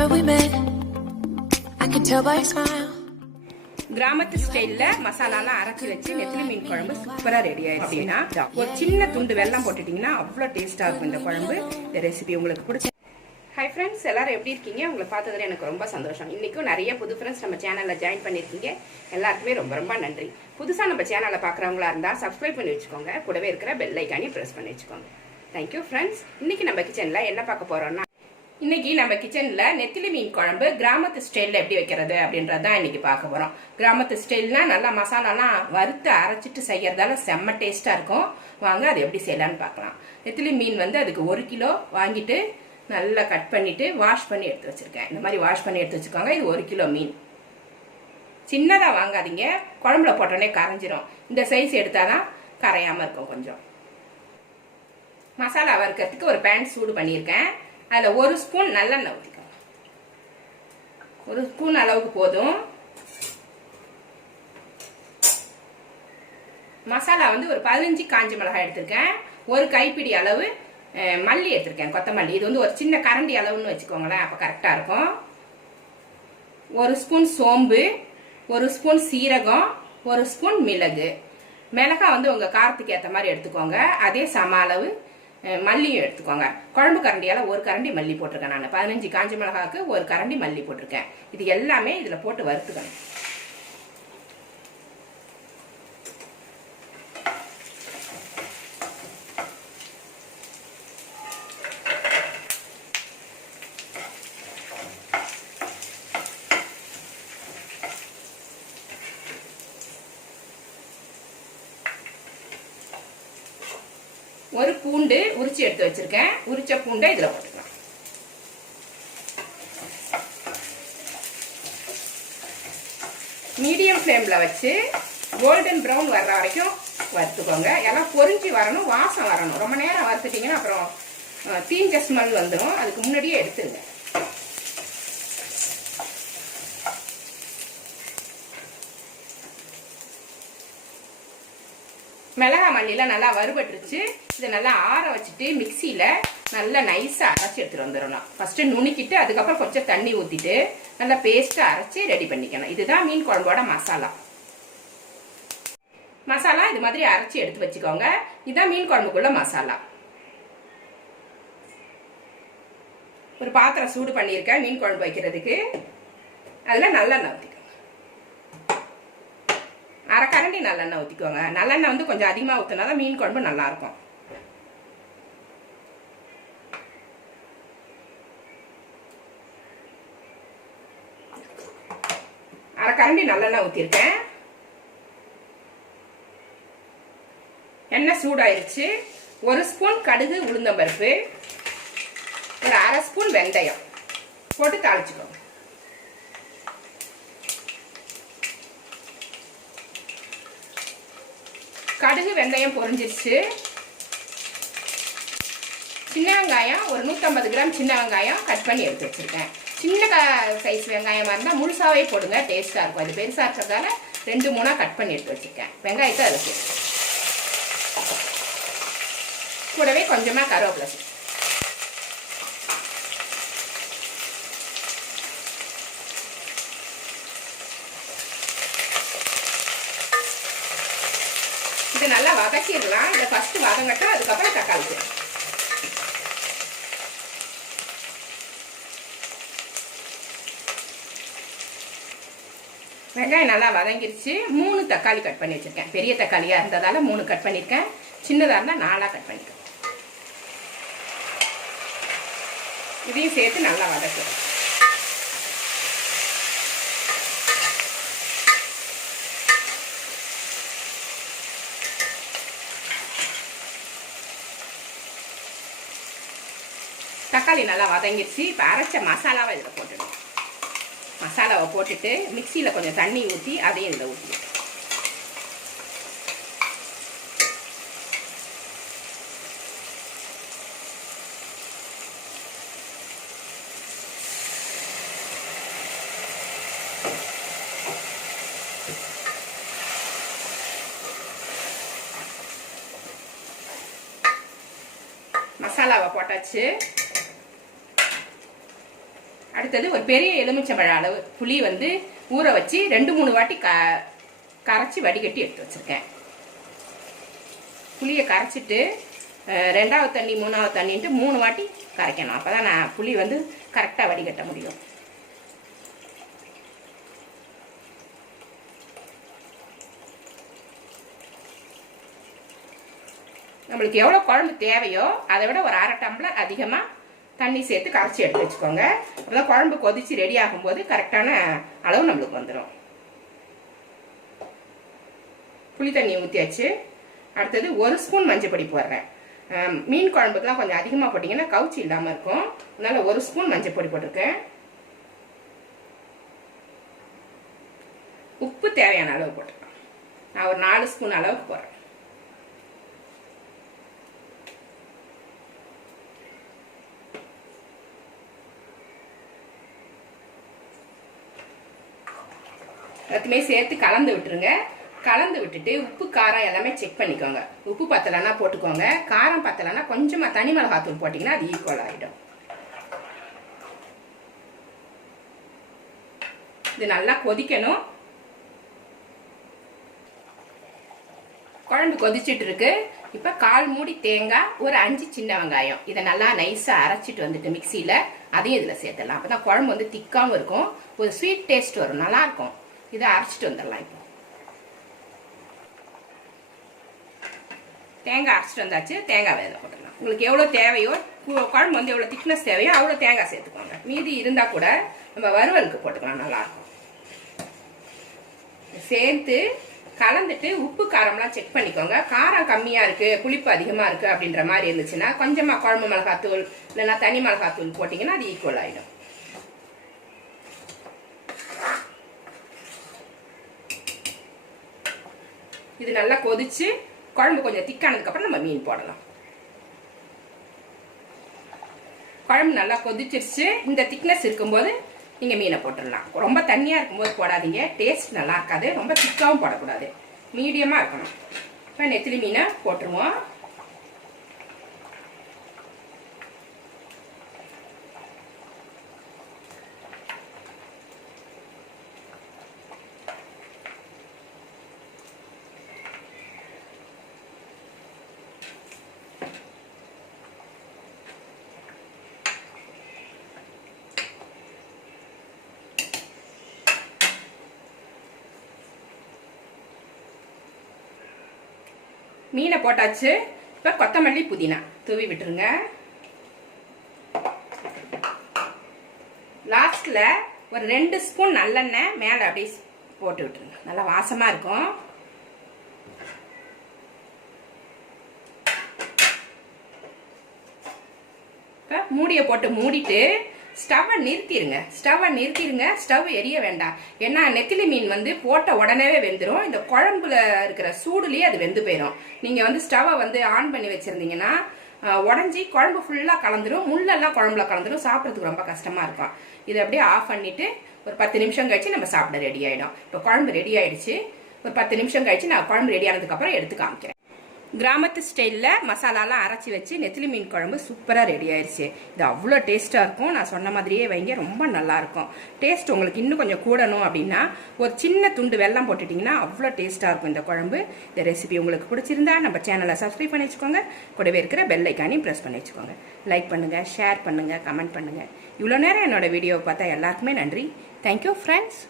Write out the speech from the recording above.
Remember we met? I can tell by your smile. கிராமத்து ஸ்டைல்ல மசாலாலாம் அரைச்சி வச்சு நெத்திலி மீன் குழம்பு சூப்பரா ரெடி ஆயிடுச்சுன்னா ஒரு சின்ன துண்டு வெள்ளம் போட்டுட்டீங்கன்னா அவ்வளோ டேஸ்டா இருக்கும் இந்த குழம்பு. இந்த ரெசிபி உங்களுக்கு பிடிச்ச ஹை ஃப்ரெண்ட்ஸ் எல்லாரும் எப்படி இருக்கீங்க? உங்களை பார்த்ததுல எனக்கு ரொம்ப சந்தோஷம். இன்னைக்கும் நிறைய புது ஃப்ரெண்ட்ஸ் நம்ம சேனல்ல ஜாயின் பண்ணிருக்கீங்க எல்லாருக்குமே ரொம்ப ரொம்ப நன்றி. புதுசா நம்ம சேனலை பார்க்குறவங்களா இருந்தா சப்ஸ்கிரைப் பண்ணி வச்சுக்கோங்க. கூடவே இருக்கிற பெல் ஐக்கானி ப்ரெஸ் பண்ணி வச்சுக்கோங்க. தேங்க்யூ ஃப்ரெண்ட்ஸ் இன்னைக்கு நம்ம கிச்சன்ல என்ன பார்க்க போறோம்னா இன்னைக்கு நம்ம கிச்சன்ல நெத்திலி மீன் குழம்பு கிராமத்து ஸ்டைல்ல எப்படி வைக்கிறது அப்படின்றது தான் இன்னைக்கு பார்க்க போறோம். கிராமத்து ஸ்டைல்னா நல்லா மசாலாலாம் வறுத்து அரைச்சிட்டு செய்யறதால செம்ம டேஸ்டா இருக்கும். வாங்க அது எப்படி செய்யலாம்னு பார்க்கலாம். நெத்திலி மீன் வந்து அதுக்கு ஒரு கிலோ வாங்கிட்டு நல்லா கட் பண்ணிட்டு வாஷ் பண்ணி எடுத்து வச்சிருக்கேன். இந்த மாதிரி வாஷ் பண்ணி எடுத்து வச்சுக்கோங்க. இது ஒரு கிலோ மீன். சின்னதாக வாங்காதீங்க. குழம்புல போட்டோன்னே கரைஞ்சிரும். இந்த சைஸ் எடுத்தாதான் கரையாம இருக்கும் கொஞ்சம். மசாலா வறுக்கிறதுக்கு ஒரு பேன் சூடு பண்ணியிருக்கேன். அதில் ஒரு ஸ்பூன் நல்லெண்ணெய் ஊற்றிக்கோங்க ஒரு ஸ்பூன் அளவுக்கு போதும். மசாலா வந்து ஒரு பதினஞ்சு காஞ்ச மிளகாய் எடுத்திருக்கேன். ஒரு கைப்பிடி அளவு மல்லி எடுத்திருக்கேன் கொத்தமல்லி. இது வந்து ஒரு சின்ன கரண்டி அளவுன்னு வச்சுக்கோங்களேன் அப்போ கரெக்டாக இருக்கும். ஒரு ஸ்பூன் சோம்பு ஒரு ஸ்பூன் சீரகம் ஒரு ஸ்பூன் மிளகு. மிளகாய் வந்து உங்கள் காரத்துக்கு ஏற்ற மாதிரி எடுத்துக்கோங்க. அதே சம அளவு மல்லியும் எடுத்துக்கோங்க. குழம்பு கரண்டியால் ஒரு கரண்டி மல்லி போட்டிருக்கேன் நான். பதினஞ்சு காஞ்ச மிளகாவுக்கு ஒரு கரண்டி மல்லி போட்டிருக்கேன். இது எல்லாமே இதில் போட்டு வறுத்துக்கணும். ஒரு பூண்டு உரிச்சு எடுத்து வச்சிருக்கேன். உரிச்ச பூண்டை இதில் போட்டுக்கலாம். மீடியம் ஃப்ளேமில் வச்சு கோல்டன் ப்ரௌன் வர்ற வரைக்கும் வறுத்துக்கோங்க. எல்லாம் பொரிஞ்சு வரணும் வாசம் வரணும். ரொம்ப நேரம் வறுத்துட்டிங்கன்னா அப்புறம் தீஞ்ச ஸ்மெல் வந்துடும் அதுக்கு முன்னாடியே எடுத்துருங்க. மிளகா மல்லிலாம் நல்லா வறுபட்டுருச்சு. இதை நல்லா ஆற வச்சுட்டு மிக்சியில் நல்லா நைஸாக அரைச்சி எடுத்துகிட்டு வந்துடணும். ஃபஸ்ட்டு நுணுக்கிட்டு அதுக்கப்புறம் கொஞ்சம் தண்ணி ஊற்றிட்டு நல்லா பேஸ்ட்டாக அரைச்சி ரெடி பண்ணிக்கணும். இதுதான் மீன் குழம்போட மசாலா. மசாலா இது மாதிரி அரைச்சி எடுத்து வச்சுக்கோங்க. இதுதான் மீன் குழம்புக்குள்ள மசாலா. ஒரு பாத்திரம் சூடு பண்ணியிருக்கேன் மீன் குழம்பு வைக்கிறதுக்கு. அதில் நல்லெண்ணெய் ஊற்றிக்கோங்க கரண்டி நல்லெண்ணெய் ஊற்றிக்கோங்க நல்லெண்ணெய் வந்து கொஞ்சம் அதிகமாக ஊற்றினா தான் மீன் குழம்பு நல்லா இருக்கும் அரை கரண்டி நல்லெண்ணெய் ஊற்றிருக்கேன் எண்ணெய் சூடாயிருச்சு. ஒரு ஸ்பூன் கடுகு உளுந்தம்பருப்பு. ஒரு அரை ஸ்பூன் வெந்தயம். போட்டு தாளிச்சுக்கோங்க. கடுகு வெந்தயம் பொரிஞ்சிருச்சு. சின்ன வெங்காயம் ஒரு நூற்றம்பது கிராம் சின்ன வெங்காயம் கட் பண்ணி எடுத்து வச்சுருக்கேன். சின்ன சைஸ் வெங்காயமாக இருந்தால் முழுசாவே போடுங்க டேஸ்ட்டாக இருக்கும். அது பெருசாக இருக்கிறதால ரெண்டு மூணாக கட் பண்ணி எடுத்து வச்சுருக்கேன். வெங்காயத்தை அதுக்கு கூடவே கொஞ்சமாக கருவேப்பிலை வதக்கிடலாம். இதை ஃபஸ்ட்டு வதங்கட்டும். அதுக்கப்புறம் தக்காளி சேர்க்கணும் வெங்காயம் நல்லா வதங்கிருச்சு. மூணு தக்காளி கட் பண்ணி வச்சிருக்கேன். பெரிய தக்காளியாக இருந்ததால் மூணு கட் பண்ணியிருக்கேன் சின்னதாக இருந்தால் நாலாக கட் பண்ணிக்கிறேன் இதையும் சேர்த்து நல்லா வதக்குறேன் தக்காளி நல்லா வதங்கிடுச்சு. இப்போ அரைச்ச மசாலாவை இதில் போட்டுடணும் மசாலாவை போட்டுட்டு மிக்சியில் கொஞ்சம் தண்ணி ஊற்றி அதையும் இதில் ஊற்றி மசாலாவை போட்டாச்சு. அடுத்தது ஒரு பெரிய எலுமிச்சம்பழ அளவு புளி வந்து ஊற வச்சு ரெண்டு மூணு வாட்டி க கரைச்சி வடிகட்டி எடுத்து வச்சுருக்கேன். புளியை கரைச்சிட்டு ரெண்டாவது தண்ணி மூணாவது தண்ணின்ட்டு மூணு வாட்டி கரைக்கணும். அப்போ தான் நான் புளி வந்து கரெக்டாக வடிகட்ட முடியும். நம்மளுக்கு எவ்வளோ குழம்பு தேவையோ அதை விட ஒரு அரை டம்ளர் அதிகமாக தண்ணி சேர்த்து கரைச்சி எடுத்து வச்சுக்கோங்க. அப்பதான் குழம்பு கொதிச்சு ரெடி ஆகும்போது கரெக்டான அளவு நம்மளுக்கு வந்துடும் புளி தண்ணி ஊற்றியாச்சு அடுத்தது ஒரு ஸ்பூன் மஞ்சப்பொடி போடுறேன். மீன் குழம்புக்குலாம் கொஞ்சம் அதிகமாக போட்டிங்கன்னா கவுச்சி இல்லாமல் இருக்கும். அதனால ஒரு ஸ்பூன் மஞ்சப்பொடி போட்டிருக்கேன். உப்பு தேவையான அளவு போட்டுக்கலாம். நான் ஒரு நாலு ஸ்பூன் அளவுக்கு போடுறேன். எல்லாத்தையுமே சேர்த்து கலந்து விட்டுருங்க. கலந்து விட்டுட்டு உப்பு காரம் எல்லாமே செக் பண்ணிக்கோங்க. உப்பு பத்தலைன்னா போட்டுக்கோங்க. காரம் பத்தலைன்னா கொஞ்சமாக தனி மிளகாத்தூள் போட்டிங்கன்னா அது ஈக்குவல் ஆகிடும் இது நல்லா கொதிக்கணும். குழம்பு கொதிச்சுட்டு இருக்கு. இப்போ கால் மூடி தேங்காய் ஒரு அஞ்சு சின்ன வெங்காயம். இதை நல்லா நைஸாக அரைச்சிட்டு வந்துட்டு மிக்சியில் அதையும் இதில் சேர்த்துடலாம். அப்போ தான் குழம்பு வந்து திக்காவும் இருக்கும். ஒரு ஸ்வீட் டேஸ்ட் வரும். நல்லா இருக்கும். இதை அரைச்சிட்டு வந்துடலாம் இப்போ. தேங்காய் அரைச்சிட்டு வந்தாச்சு. தேங்காய் வேலை போட்டுடலாம். உங்களுக்கு எவ்வளோ தேவையோ குழம்பு வந்து எவ்வளோ திக்னஸ் தேவையோ அவ்வளோ தேங்காய் சேர்த்துக்கோங்க. மீதி இருந்தால் கூட நம்ம வறுவலுக்கு போட்டுக்கலாம் நல்லாயிருக்கும். சேர்த்து கலந்துட்டு உப்பு காரம்லாம் செக் பண்ணிக்கோங்க. காரம் கம்மியாக இருக்குது புளிப்பு அதிகமாக இருக்குது அப்படின்ற மாதிரி இருந்துச்சுன்னா கொஞ்சமாக குழம்பு மிளகாத்தூள் இல்லைன்னா தனி மிளகாத்தூள் போட்டிங்கன்னா அது ஈக்குவல் ஆகிடும் இது நல்லா கொதிச்சு குழம்பு கொஞ்சம் திக்கானதுக்கப்புறம் நம்ம மீன் போடலாம். குழம்பு நல்லா கொதிச்சிருச்சு. இந்த திக்னஸ் இருக்கும்போது நீங்கள் மீனை போட்டுடலாம். ரொம்ப தண்ணியாக இருக்கும்போது போடாதீங்க. டேஸ்ட் நல்லா இருக்காது. ரொம்ப திக்காவும் போடக்கூடாது. மீடியமாக இருக்கணும். இப்போ நெத்திலி மீனை போட்டுருவோம். மீனை போட்டாச்சு. இப்போ கொத்தமல்லி புதினா. தூவி விட்டுருங்க. லாஸ்ட்ல ஒரு ரெண்டு ஸ்பூன் நல்லெண்ணெய் மேலே அப்படியே போட்டு விட்டுருங்க. நல்லா வாசமா இருக்கும். இப்போ மூடியை போட்டு மூடிட்டு ஸ்டவ்வை நிறுத்திடுங்க ஸ்டவ்வை நிறுத்திடுங்க ஸ்டவ் எரிய வேண்டாம். ஏன்னா நெத்திலி மீன் வந்து போட்ட உடனேவே வெந்துடும் இந்த குழம்புல இருக்கிற சூடுலேயே அது வெந்து போயிடும் நீங்கள் வந்து ஸ்டவ்வை வந்து ஆன் பண்ணி வச்சுருந்தீங்கன்னா உடஞ்சி குழம்பு ஃபுல்லாக கலந்துடும் முள்ளெல்லாம் குழம்புல கலந்துடும் சாப்பிட்றதுக்கு ரொம்ப கஷ்டமாக இருக்கும். இதை அப்படியே ஆஃப் பண்ணிவிட்டு ஒரு பத்து நிமிஷம் கழிச்சு நம்ம சாப்பிட ரெடி ஆகிடும் இப்போ குழம்பு ரெடி ஆகிடுச்சு ஒரு பத்து நிமிஷம் கழிச்சு நான் குழம்பு ரெடி ஆனதுக்கப்புறம் எடுத்து காமிக்கிறேன். கிராமத்து ஸ்டைலில் மசாலாலாம் அரைச்சி வச்சு நெத்திலி மீன் குழம்பு சூப்பராக ரெடி ஆயிடுச்சு இது அவ்வளோ டேஸ்ட்டாக இருக்கும். நான் சொன்ன மாதிரியே வைங்க ரொம்ப நல்லாயிருக்கும் டேஸ்ட் உங்களுக்கு இன்னும் கொஞ்சம் கூடணும் அப்படின்னா ஒரு சின்ன துண்டு வெல்லம் போட்டுட்டிங்கன்னா அவ்வளோ டேஸ்ட்டாக இருக்கும் இந்த குழம்பு. இந்த ரெசிபி உங்களுக்கு பிடிச்சிருந்தா நம்ம சேனலை சப்ஸ்கிரைப் பண்ணி வச்சுக்கோங்க. கூடவே இருக்கிற பெல் ஐக்கானையும் ப்ரெஸ் பண்ணி வச்சுக்கோங்க. லைக் பண்ணுங்கள் ஷேர் பண்ணுங்கள் கமெண்ட் பண்ணுங்கள் இவ்வளோ நேரம் என்னோட வீடியோவை பார்த்தா எல்லாருக்குமே நன்றி. Thank you friends